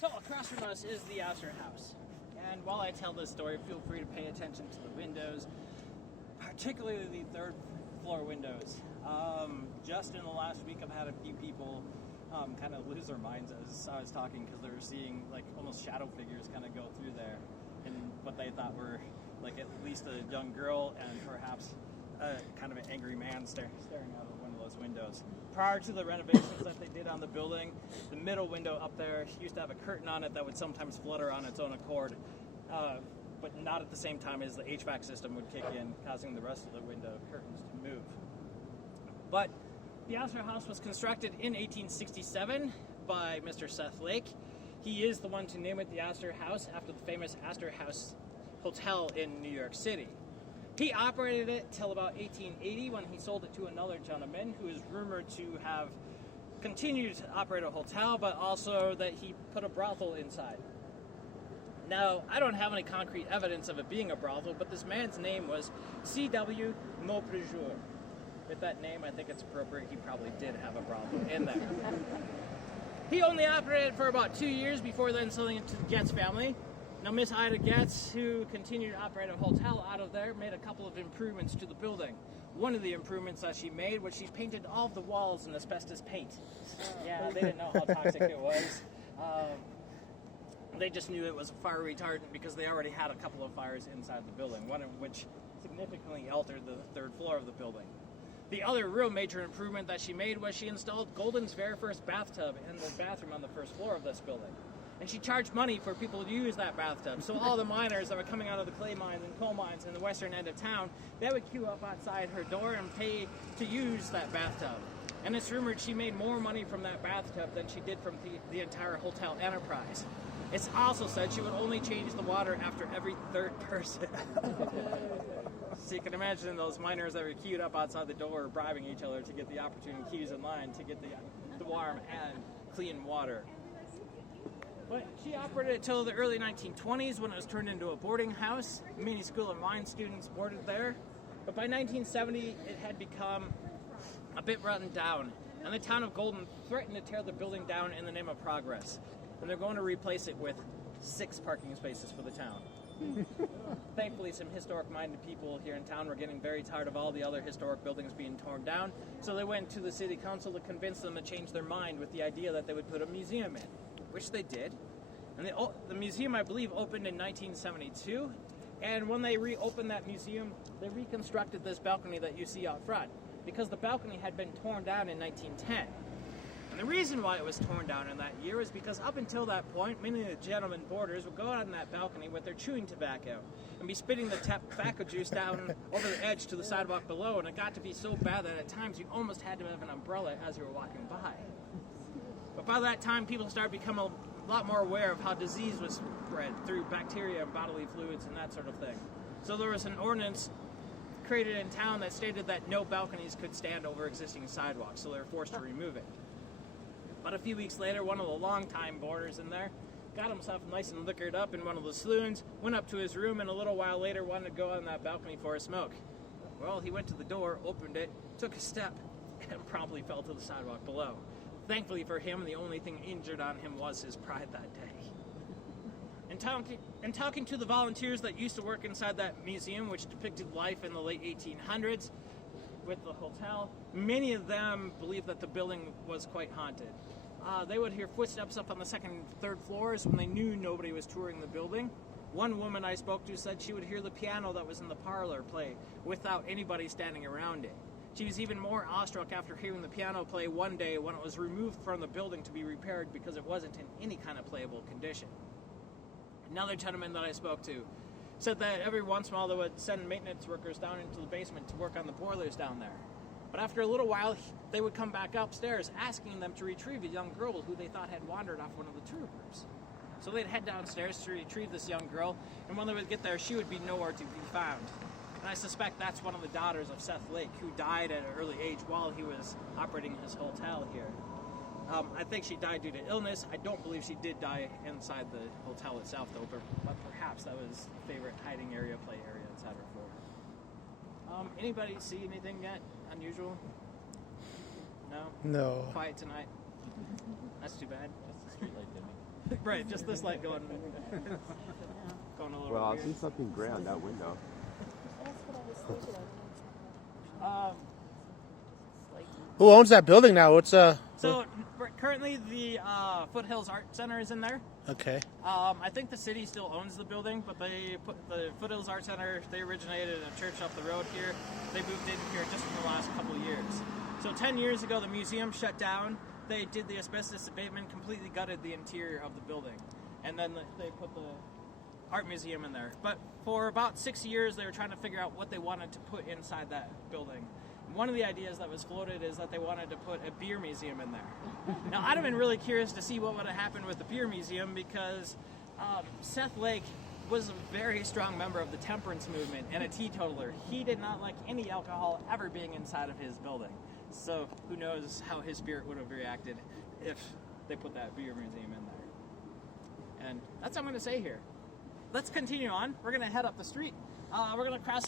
So across from us is the Astor House. And while I tell this story, feel free to pay attention to the windows, particularly the third floor windows. Just in the last week, I've had a few people kind of lose their minds as I was talking because they were seeing like almost shadow figures kind of go through there, and what they thought were like at least a young girl and perhaps kind of an angry man staring out of one of those windows. Prior to the renovations that they did on the building, the middle window up there used to have a curtain on it that would sometimes flutter on its own accord, but not at the same time as the HVAC system would kick in, causing the rest of the window curtains to move. But the Astor House was constructed in 1867 by Mr. Seth Lake. He is the one to name it the Astor House after the famous Astor House Hotel in New York City. He operated it till about 1880 when he sold it to another gentleman who is rumored to have continued to operate a hotel, but also that he put a brothel inside. Now, I don't have any concrete evidence of it being a brothel, but this man's name was C.W. Mauprejour. With that name, I think it's appropriate he probably did have a brothel in there. He only operated for about 2 years before then selling it to the Getz family. Now, Miss Ida Getz, who continued to operate a hotel out of there, made a couple of improvements to the building. One of the improvements that she made was she painted all of the walls in asbestos paint. Yeah, they didn't know how toxic it was. They just knew it was a fire retardant because they already had a couple of fires inside the building, one of which significantly altered the third floor of the building. The other real major improvement that she made was she installed Golden's very first bathtub in the bathroom on the first floor of this building. And she charged money for people to use that bathtub. So all the miners that were coming out of the clay mines and coal mines in the western end of town, they would queue up outside her door and pay to use that bathtub. And it's rumored she made more money from that bathtub than she did from the entire hotel enterprise. It's also said she would only change the water after every third person. So you can imagine those miners that were queued up outside the door bribing each other to get the opportune queues in line to get the warm and clean water. But she operated it till the early 1920s when it was turned into a boarding house. Many school and mine students boarded there. But by 1970, it had become a bit run down. And the town of Golden threatened to tear the building down in the name of progress. And they're going to replace it with 6 parking spaces for the town. Thankfully, some historic-minded people here in town were getting very tired of all the other historic buildings being torn down. So they went to the city council to convince them to change their mind with the idea that they would put a museum in. Which they did. And the museum, I believe, opened in 1972. And when they reopened that museum, they reconstructed this balcony that you see out front, because the balcony had been torn down in 1910. And the reason why it was torn down in that year is because up until that point, many of the gentlemen boarders would go out on that balcony with their chewing tobacco and be spitting the tobacco juice down over the edge to the sidewalk below, and it got to be so bad that at times you almost had to have an umbrella as you were walking by. But by that time, people started becoming a lot more aware of how disease was spread through bacteria and bodily fluids and that sort of thing. So there was an ordinance created in town that stated that no balconies could stand over existing sidewalks, so they were forced to remove it. But a few weeks later, one of the longtime boarders in there got himself nice and liquored up in one of the saloons, went up to his room, and a little while later wanted to go on that balcony for a smoke. Well, he went to the door, opened it, took a step, and promptly fell to the sidewalk below. Thankfully for him, the only thing injured on him was his pride that day. And talking to the volunteers that used to work inside that museum, which depicted life in the late 1800s with the hotel, many of them believed that the building was quite haunted. They would hear footsteps up on the second and third floors when they knew nobody was touring the building. One woman I spoke to said she would hear the piano that was in the parlor play without anybody standing around it. She was even more awestruck after hearing the piano play one day when it was removed from the building to be repaired because it wasn't in any kind of playable condition. Another gentleman that I spoke to said that every once in a while they would send maintenance workers down into the basement to work on the boilers down there. But after a little while, they would come back upstairs asking them to retrieve a young girl who they thought had wandered off one of the tour groups. So they'd head downstairs to retrieve this young girl, and when they would get there, she would be nowhere to be found. And I suspect that's one of the daughters of Seth Lake, who died at an early age while he was operating his hotel here. I think she died due to illness. I don't believe she did die inside the hotel itself, though, but perhaps that was a favorite hiding area, play area inside her floor. Anybody see anything yet unusual? No? No. Quiet tonight? That's too bad. That's the street light dimming. Right, just this light going a little Well, I weird. see something gray on that window. Who owns that building now? What's So currently the Foothills Art Center is in there. Okay. I think the city still owns the building, but they put the Foothills Art Center. They originated at a church up the road here. They moved in here just in the last couple of years. So 10 years ago, the museum shut down. They did the asbestos abatement, completely gutted the interior of the building, and then they put the art museum in there. But for about 6 years, they were trying to figure out what they wanted to put inside that building. One of the ideas that was floated is that they wanted to put a beer museum in there. Now, I'd have been really curious to see what would have happened with the beer museum because Seth Lake was a very strong member of the temperance movement and a teetotaler. He did not like any alcohol ever being inside of his building. So who knows how his spirit would have reacted if they put that beer museum in there. And that's what I'm going to say here. Let's continue on. We're going to head up the street. We're going to cross